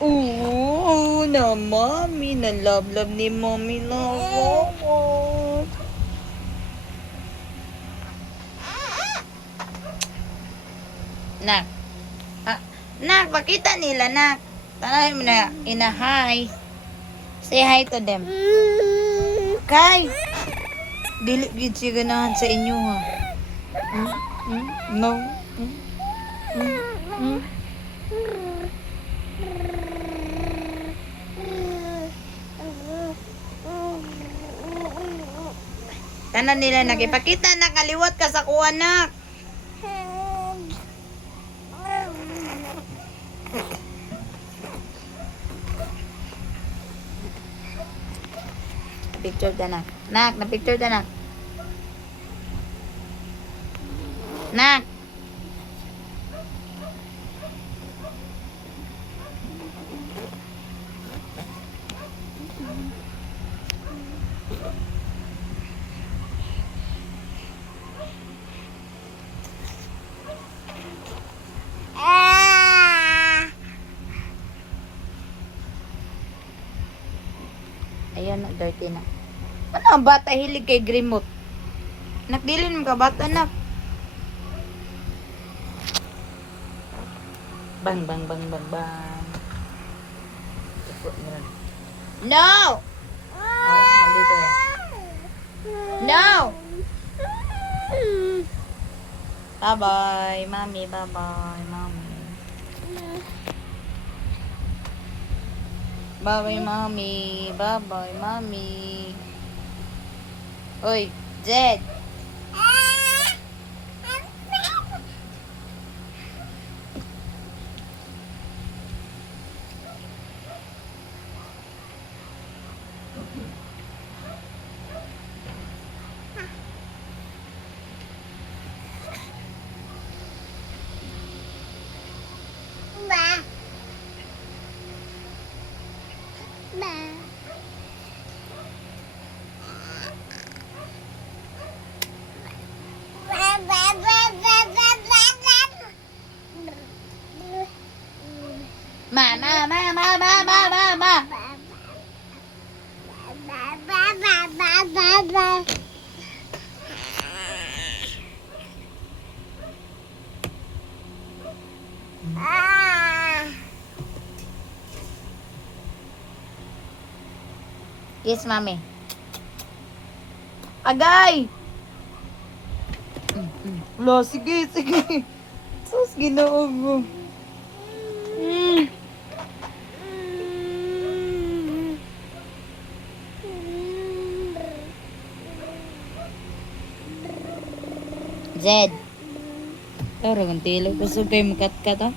Oo, na mami. Na love ni mami na ako. Nak. Ah, nak, pakita nila, nak. Tanahin mo na, ina-hi. Say hi to them. Kay, dili gid siya ganahan sa inyo, ha. No. Tanan nila nagipakita, nak, kaliwat ka sa kuha, nak. Picture ta, nak. Nak, na picture ta, nak. Nak. Ayan, dirty na. Ano ang bata hilig kay Grimot? Nakdilin mo ka bata, nak. Bang, bang, bang, bang, bang. No! Oh, mali to eh. No! Bye-bye, mami. Bye-bye, mami. Bye-bye, mami. Bye-bye, mami. Oy, Jed. Ma. Yes, mami. Agay! Lo, sige. Sus, ginoo mo. Zed. Tara, kang tilo. Gusto kayo makat-kat, ha?